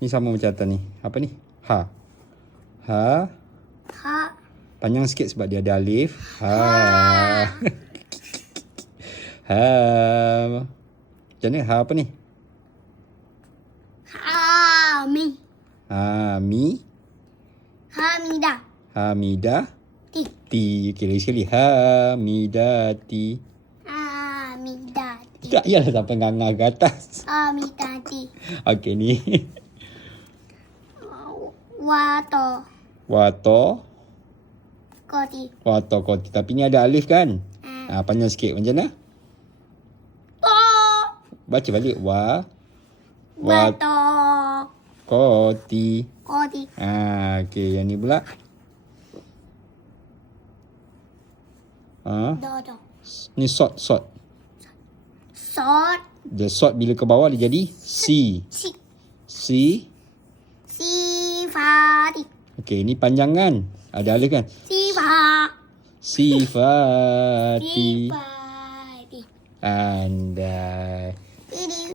Ni sama macam atas ni. Apa ni? Ha. Ha. Ha. Panjang sikit sebab dia ada alif. Ha. Ha. Macam ni? Ha apa ni? Hami. Ha. Mi. Hamidah. Hamidah. Ti. Ti. Okey, lagi sekali. Hamidati. Hamidati. Tak payahlah sampai nganga ke atas. Hamidati. Okey, ni. Wato. Wato. Koti. Wato koti. Tapi ni ada alif kan? Ha, panjang sikit. Macam mana? To. Baca balik. Wato. Koti. Koti. Ha, okey. Yang ni pula. Ha. Dodo. Ni sort. Sot. Dia sort bila ke bawah dia jadi si. Si. Si. Sifati. Okey, ni panjang kan? Ada alif kan? Sifa. Sifati. Sifati. Andai.